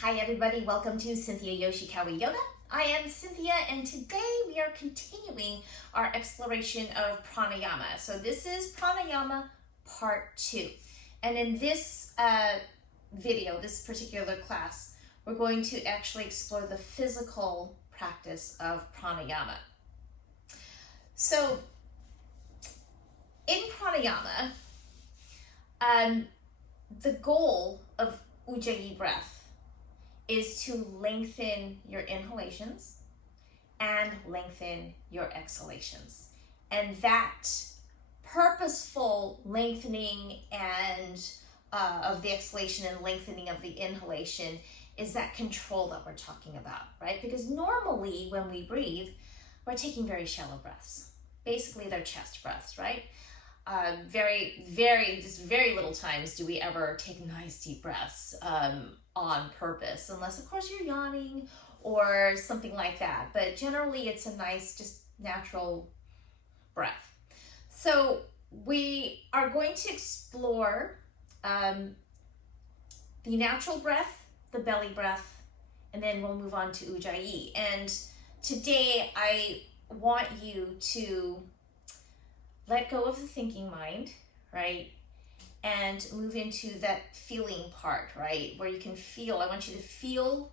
Hi everybody, welcome to Cynthia Yoshikawa Yoga. I am Cynthia and today we are continuing our exploration of pranayama. So this is pranayama part 2. And in this video, this particular class, we're going to actually explore the physical practice of pranayama. So in pranayama, the goal of Ujjayi breath is to lengthen your inhalations and lengthen your exhalations. And that purposeful lengthening and of the exhalation and lengthening of the inhalation is that control that we're talking about, right? Because normally when we breathe, we're taking very shallow breaths. Basically, they're chest breaths, right? Just very little times do we ever take nice deep breaths on purpose, unless of course you're yawning or something like that. But generally it's a nice, just natural breath. So we are going to explore the natural breath, the belly breath, and then we'll move on to Ujjayi. And today I want you to let go of the thinking mind, right? And move into that feeling part, right? Where you can feel, I want you to feel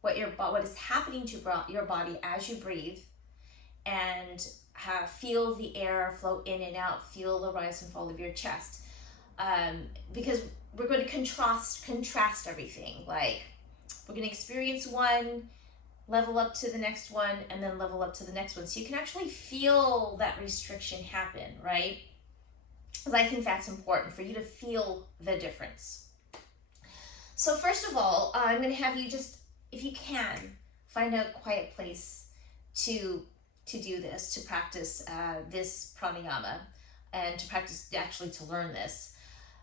what is happening to your body as you breathe, and feel the air flow in and out, feel the rise and fall of your chest. Because we're going to contrast everything. Like, we're going to experience one, level up to the next one, and then level up to the next one. So you can actually feel that restriction happen, right? Because I think that's important for you to feel the difference. So first of all, I'm going to have you just, if you can, find a quiet place to do this, to practice this pranayama, and to learn this.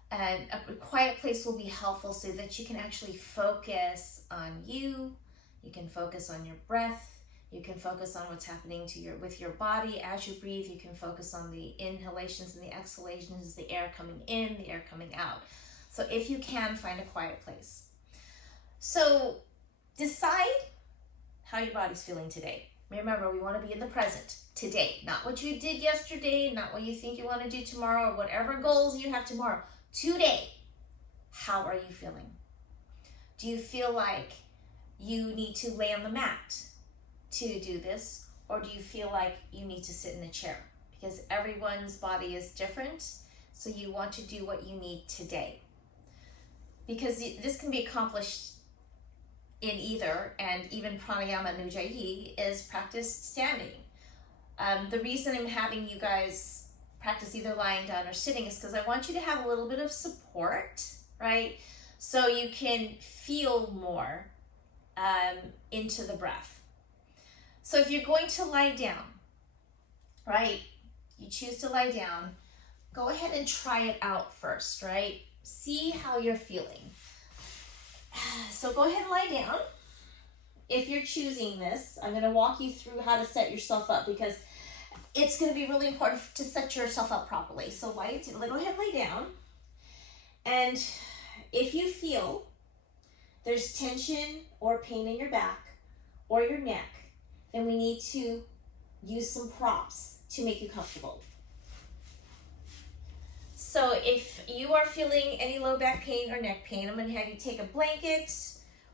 And a quiet place will be helpful so that you can actually focus on you. You can focus on your breath. You can focus on what's happening with your body as you breathe. You can focus on the inhalations and the exhalations, the air coming in, the air coming out. So if you can, find a quiet place. So decide how your body's feeling today. Remember, we want to be in the present, today. Not what you did yesterday, not what you think you want to do tomorrow, or whatever goals you have tomorrow. Today, how are you feeling? Do you feel like you need to lay on the mat to do this, or do you feel like you need to sit in a chair? Because everyone's body is different, so you want to do what you need today. Because this can be accomplished in either, and even pranayama and Ujjayi is practiced standing. The reason I'm having you guys practice either lying down or sitting is because I want you to have a little bit of support, right? So you can feel more into the breath. So if you're going to lie down, right, you choose to lie down, go ahead and try it out first, right? See how you're feeling. So go ahead and lie down. If you're choosing this, I'm going to walk you through how to set yourself up, because it's going to be really important to set yourself up properly. So go ahead and lay down. And if you feel there's tension or pain in your back or your neck, then we need to use some props to make you comfortable. So if you are feeling any low back pain or neck pain, I'm going to have you take a blanket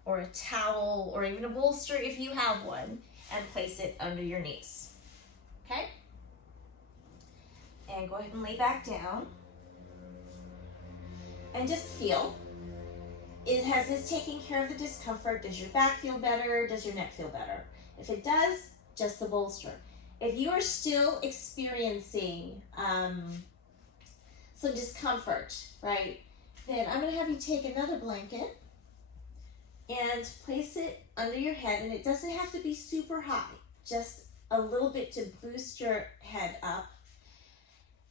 or a towel or even a bolster if you have one, and place it under your knees. Okay? And go ahead and lay back down. And just feel. Has this taking care of the discomfort? Does your back feel better? Does your neck feel better? If it does, just the bolster. If you are still experiencing some discomfort, right, then I'm going to have you take another blanket and place it under your head. And it doesn't have to be super high, just a little bit to boost your head up.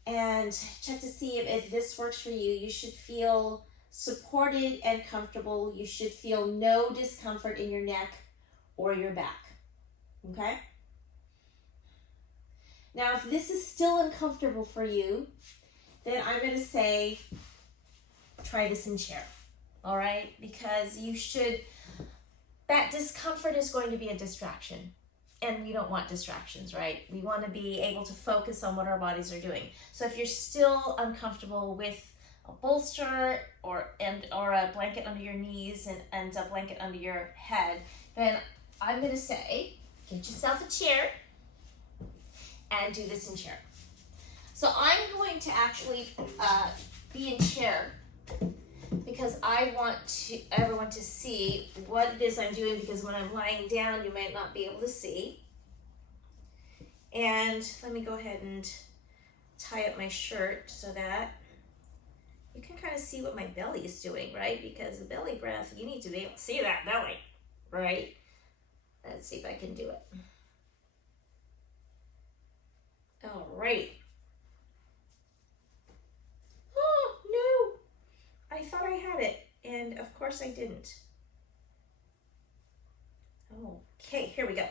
And check to see if this works for you. You should feel supported and comfortable. You should feel no discomfort in your neck or your back. Okay? Now, if this is still uncomfortable for you, then I'm going to say, try this in chair. all right? Because that discomfort is going to be a distraction. And we don't want distractions, right? We want to be able to focus on what our bodies are doing. So if you're still uncomfortable with a bolster or a blanket under your knees and a blanket under your head, then I'm going to say, get yourself a chair and do this in chair. So I'm going to actually be in chair because I want everyone to see what it is I'm doing, because when I'm lying down, you might not be able to see. And let me go ahead and tie up my shirt so that you can kind of see what my belly is doing, right? Because the belly breath, you need to be able to see that belly, right? Let's see if I can do it. All right. Oh, no. I thought I had it, and of course I didn't. Okay, here we go.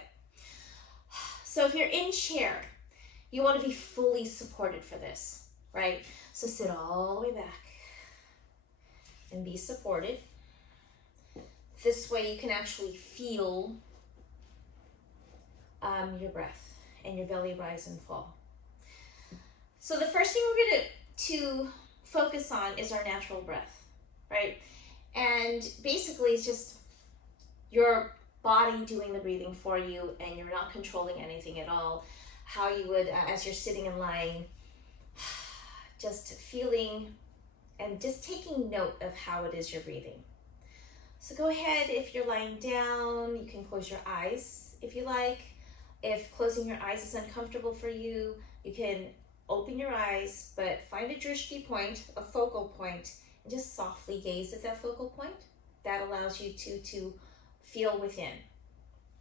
So if you're in chair, you want to be fully supported for this, right? So sit all the way back and be supported. This way you can actually feel your breath and your belly rise and fall. So the first thing we're going to focus on is our natural breath, right? And basically it's just your body doing the breathing for you, and you're not controlling anything at all. How you would, as you're sitting and lying, just feeling and just taking note of how it is you're breathing. So go ahead, if you're lying down, you can close your eyes if you like. If closing your eyes is uncomfortable for you, you can open your eyes, but find a drishti point, a focal point, and just softly gaze at that focal point. That allows you to feel within.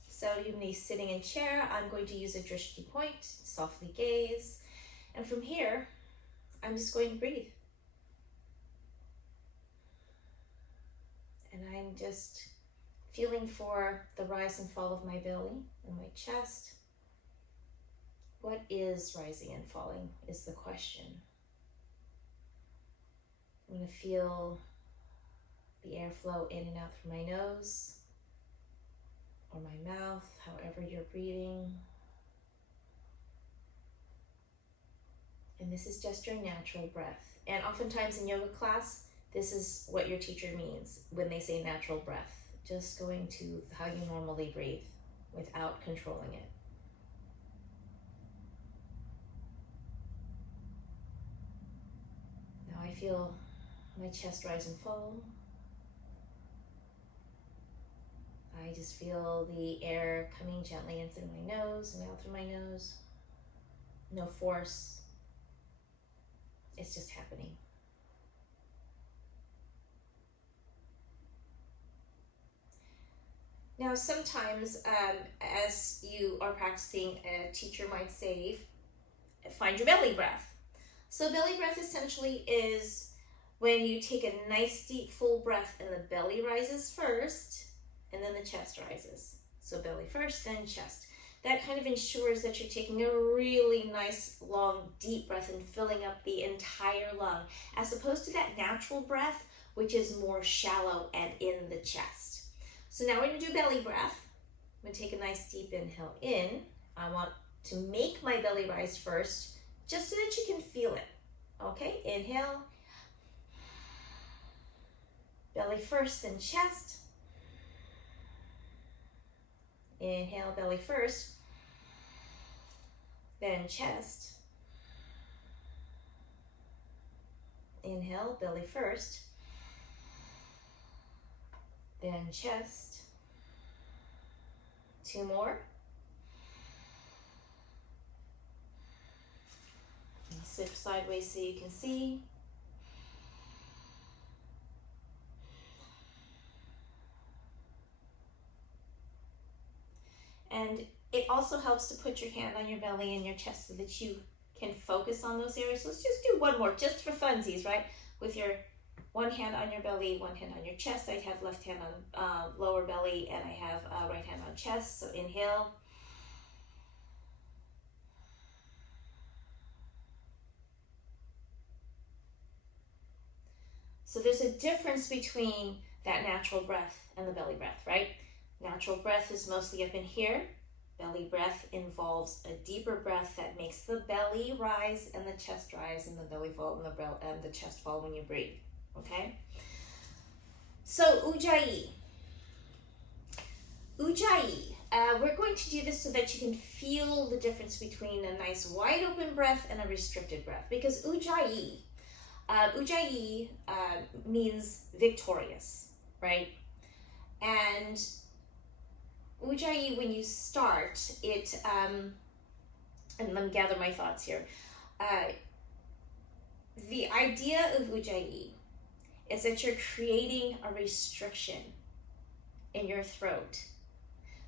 So you may be sitting in chair. I'm going to use a drishti point, softly gaze. And from here, I'm just going to breathe. And I'm just feeling for the rise and fall of my belly and my chest. What is rising and falling is the question. I'm going to feel the airflow in and out through my nose or my mouth, however you're breathing. And this is just your natural breath. And oftentimes in yoga class, this is what your teacher means when they say natural breath. Just going to how you normally breathe without controlling it. Now I feel my chest rise and fall. I just feel the air coming gently in through my nose and out through my nose. No force. It's just happening. Now, sometimes as you are practicing, a teacher might say, find your belly breath. So belly breath essentially is when you take a nice deep full breath and the belly rises first and then the chest rises. So belly first, then chest. That kind of ensures that you're taking a really nice, long, deep breath and filling up the entire lung, as opposed to that natural breath, which is more shallow and in the chest. So now we're going to do belly breath. I'm going to take a nice deep inhale in. I want to make my belly rise first, just so that you can feel it. Okay, inhale. Belly first, then chest. Inhale, belly first, then chest. Inhale, belly first, then chest. Two more. And sit sideways so you can see. And it also helps to put your hand on your belly and your chest so that you can focus on those areas. Let's just do one more, just for funsies, right? With your one hand on your belly, one hand on your chest. I have left hand on lower belly, and I have right hand on chest. So inhale. So there's a difference between that natural breath and the belly breath, right? Natural breath is mostly up in here. Belly breath involves a deeper breath that makes the belly rise and the chest rise and the belly fall and the chest fall when you breathe, okay? So Ujjayi. Ujjayi. We're going to do this so that you can feel the difference between a nice wide open breath and a restricted breath, because Ujjayi means victorious, right? And Ujjayi, when you start it, and let me gather my thoughts here. The idea of Ujjayi is that you're creating a restriction in your throat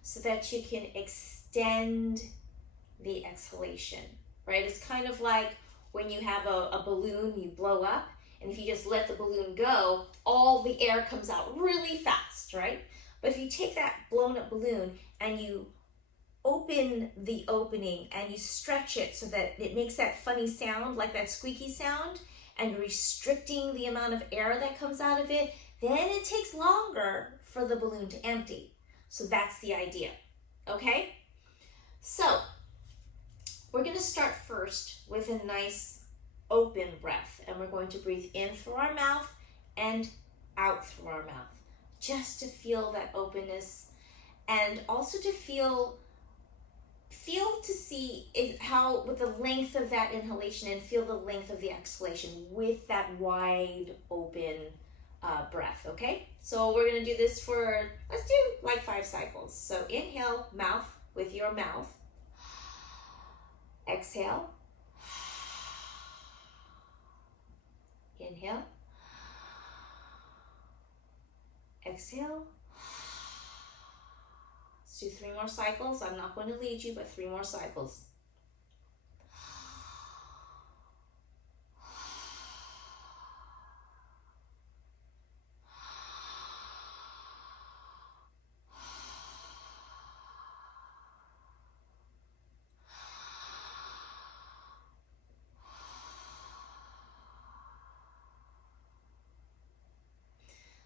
so that you can extend the exhalation, right? It's kind of like when you have a balloon you blow up, and if you just let the balloon go, all the air comes out really fast, right? But if you take that blown up balloon and you open the opening and you stretch it so that it makes that funny sound, like that squeaky sound, and you're restricting the amount of air that comes out of it, then it takes longer for the balloon to empty. So that's the idea, okay? So we're going to start first with a nice open breath, and we're going to breathe in through our mouth and out through our mouth, just to feel that openness, and also to feel to see how with the length of that inhalation, and feel the length of the exhalation with that wide open breath, okay? So we're going to do this for, let's do like 5 cycles. So inhale, mouth with your mouth. Exhale. Inhale. Exhale. Let's do 3 more cycles. I'm not going to lead you, but 3 more cycles.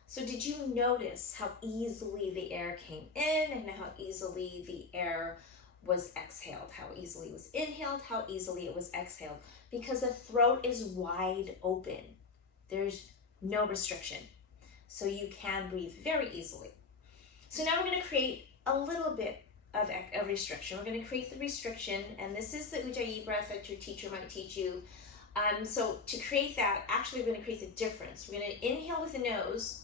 So did you notice how easily the air came in and how easily the air was exhaled? How easily it was inhaled, how easily it was exhaled? Because the throat is wide open. There's no restriction. So you can breathe very easily. So now we're going to create a little bit of a restriction. We're going to create the restriction, and this is the Ujjayi breath that your teacher might teach you. So to create that, actually we're going to create the difference. We're going to inhale with the nose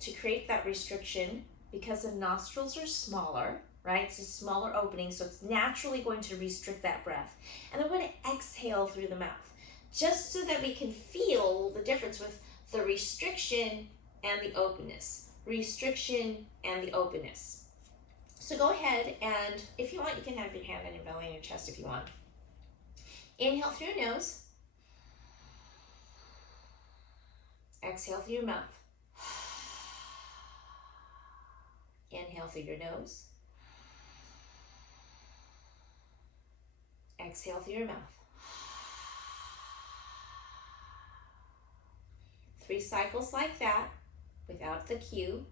to create that restriction, because the nostrils are smaller, right? It's a smaller opening, so it's naturally going to restrict that breath. And then we're going to exhale through the mouth, just so that we can feel the difference with the restriction and the openness. Restriction and the openness. So go ahead, and if you want, you can have your hand on your belly and your chest if you want. Inhale through your nose. Exhale through your mouth. Inhale through your nose. Exhale through your mouth. 3 cycles like that without the cue.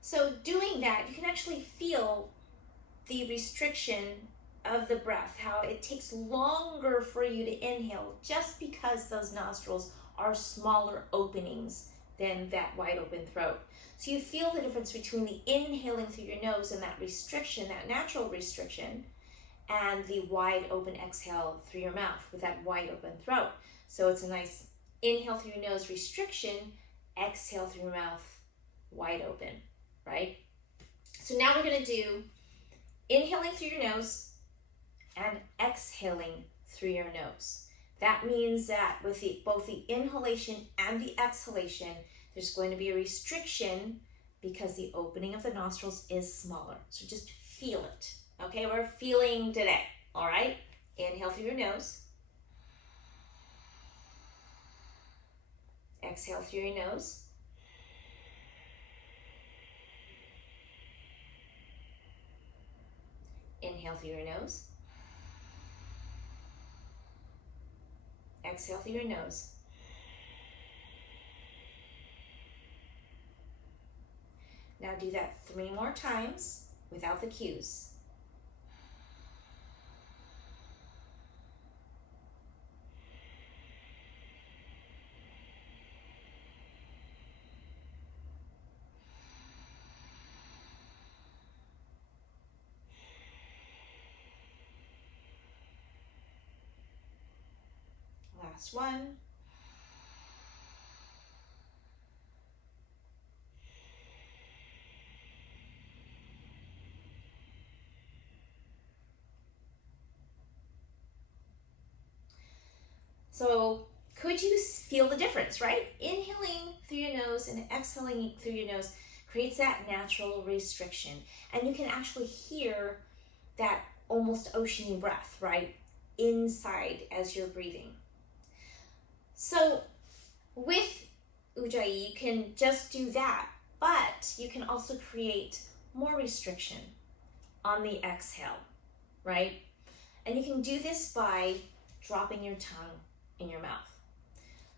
So doing that, you can actually feel the restriction of the breath, how it takes longer for you to inhale just because those nostrils are smaller openings than that wide open throat. So you feel the difference between the inhaling through your nose and that restriction, that natural restriction, and the wide open exhale through your mouth with that wide open throat. So it's a nice inhale through your nose, restriction, exhale through your mouth, wide open, right? So now we're going to do inhaling through your nose and exhaling through your nose. That means that with both the inhalation and the exhalation, there's going to be a restriction because the opening of the nostrils is smaller. So just feel it. Okay, we're feeling today. All right, inhale through your nose. Exhale through your nose. Inhale through your nose. Exhale through your nose. Now do that 3 more times without the cues. Last one. So could you feel the difference, right? Inhaling through your nose and exhaling through your nose creates that natural restriction. And you can actually hear that almost oceany breath, right? Inside as you're breathing. So with Ujjayi, you can just do that, but you can also create more restriction on the exhale, right? And you can do this by dropping your tongue in your mouth.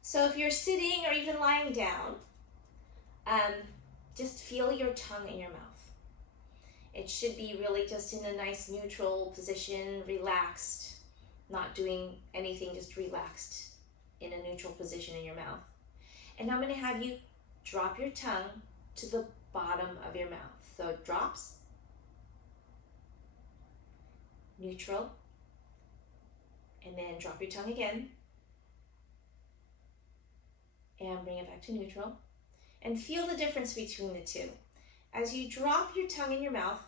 So if you're sitting or even lying down, just feel your tongue in your mouth. It should be really just in a nice neutral position, relaxed, not doing anything, just relaxed in a neutral position in your mouth. And now I'm going to have you drop your tongue to the bottom of your mouth. So it drops, neutral, and then drop your tongue again, and bring it back to neutral. And feel the difference between the two. As you drop your tongue in your mouth,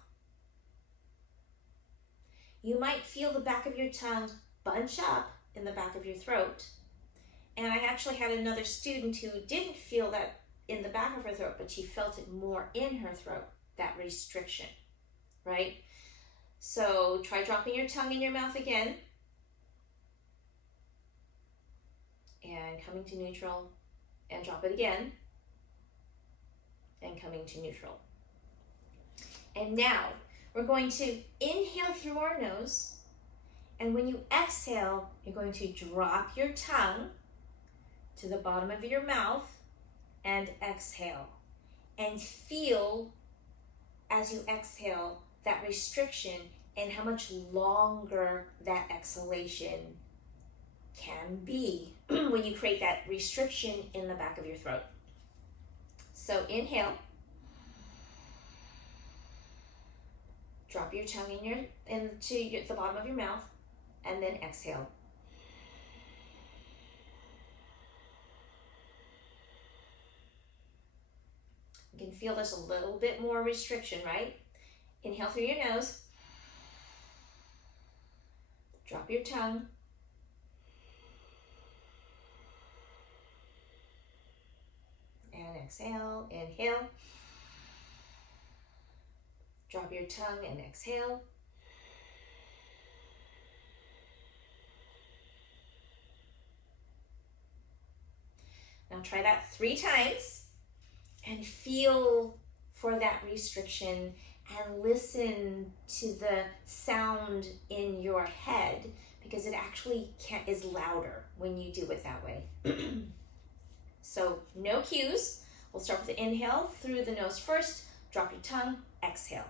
you might feel the back of your tongue bunch up in the back of your throat. And I actually had another student who didn't feel that in the back of her throat, but she felt it more in her throat, that restriction, right? So try dropping your tongue in your mouth again. And coming to neutral, and drop it again. And coming to neutral. And now we're going to inhale through our nose. And when you exhale, you're going to drop your tongue to the bottom of your mouth and exhale. And feel as you exhale that restriction and how much longer that exhalation can be when you create that restriction in the back of your throat. So inhale. Drop your tongue into the bottom of your mouth, and then exhale. You can feel there's a little bit more restriction, right? Inhale through your nose. Drop your tongue. And exhale. Inhale. Drop your tongue and exhale. Now try that 3 times and feel for that restriction and listen to the sound in your head, because it actually is louder when you do it that way. So no cues. We'll start with the inhale through the nose first. Drop your tongue, exhale.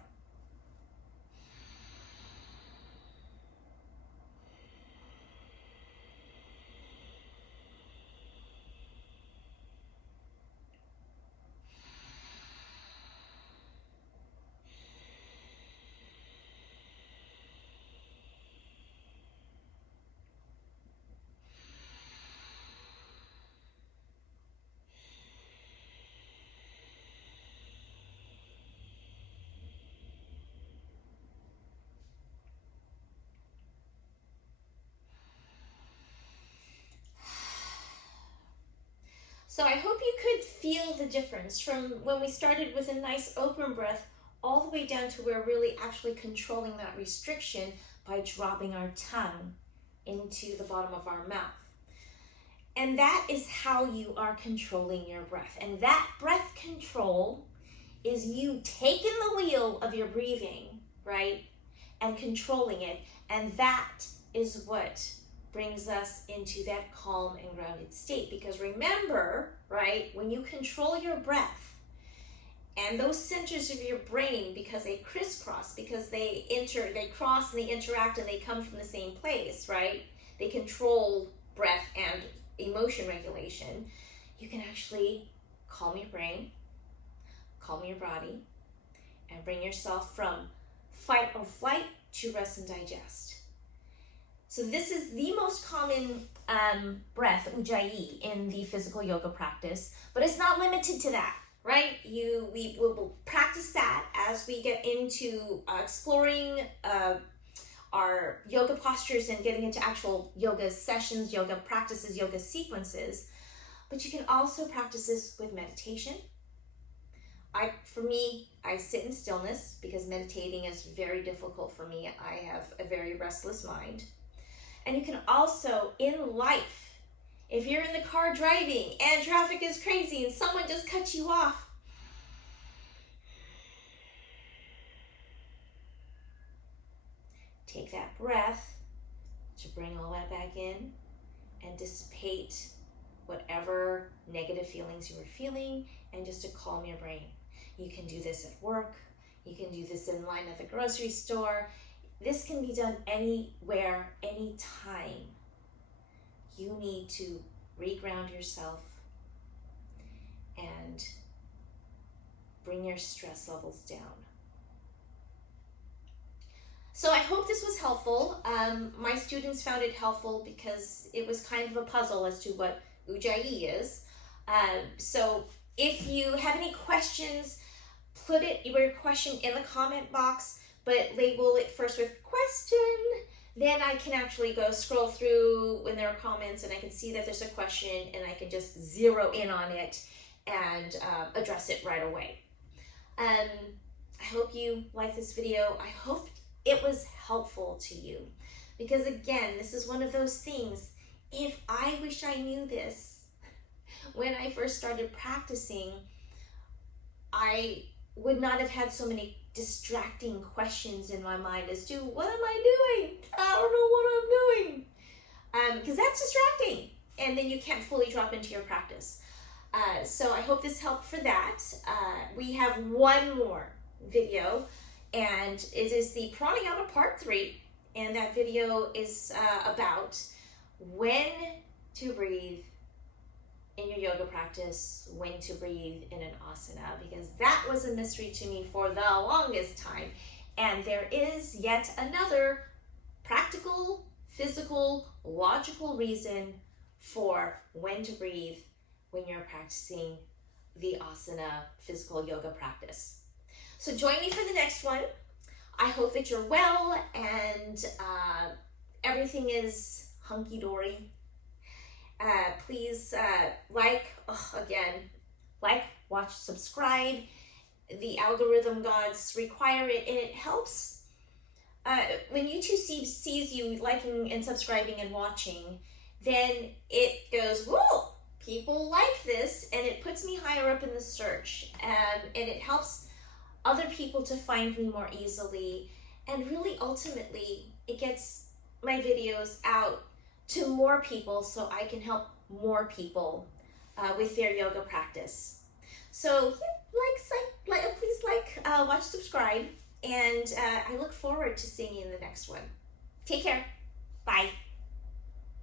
So I hope you could feel the difference from when we started with a nice open breath all the way down to where we're really actually controlling that restriction by dropping our tongue into the bottom of our mouth. And that is how you are controlling your breath. And that breath control is you taking the wheel of your breathing, right? And controlling it. And that is what brings us into that calm and grounded state. Because remember, right, when you control your breath and those centers of your brain, because they crisscross, because they cross and they interact and they come from the same place, right? They control breath and emotion regulation. You can actually calm your brain, calm your body, and bring yourself from fight or flight to rest and digest. So this is the most common breath, Ujjayi, in the physical yoga practice, but it's not limited to that, right? We will practice that as we get into exploring our yoga postures and getting into actual yoga sessions, yoga practices, yoga sequences. But you can also practice this with meditation. For me, I sit in stillness because meditating is very difficult for me. I have a very restless mind. And you can also, in life, if you're in the car driving and traffic is crazy and someone just cuts you off, take that breath to bring all that back in and dissipate whatever negative feelings you were feeling, and just to calm your brain. You can do this at work. You can do this in line at the grocery store. This can be done anywhere, anytime. You need to reground yourself and bring your stress levels down. So I hope this was helpful. My students found it helpful because it was kind of a puzzle as to what Ujjayi is. So if you have any questions, put your question in the comment box, but label it first with question. Then I can actually go scroll through when there are comments and I can see that there's a question and I can just zero in on it and address it right away. I hope you like this video. I hope it was helpful to you, because again, this is one of those things. If I wish I knew this when I first started practicing, I would not have had so many distracting questions in my mind as to what am I doing? I don't know what I'm doing. Because that's distracting, and then you can't fully drop into your practice. So I hope this helped for that. We have one more video, and it is the Pranayama Part 3, and that video is about when to breathe in your yoga practice, when to breathe in an asana, because that was a mystery to me for the longest time. And there is yet another practical, physical, logical reason for when to breathe when you're practicing the asana physical yoga practice. So join me for the next one. I hope that you're well and everything is hunky-dory. Please like, watch, subscribe. The algorithm gods require it, and it helps. When YouTube sees you liking and subscribing and watching, then it goes, whoa, people like this, and it puts me higher up in the search, and it helps other people to find me more easily, and really ultimately it gets my videos out to more people so I can help more people with their yoga practice. So please watch, subscribe, and I look forward to seeing you in the next one. Take care. Bye.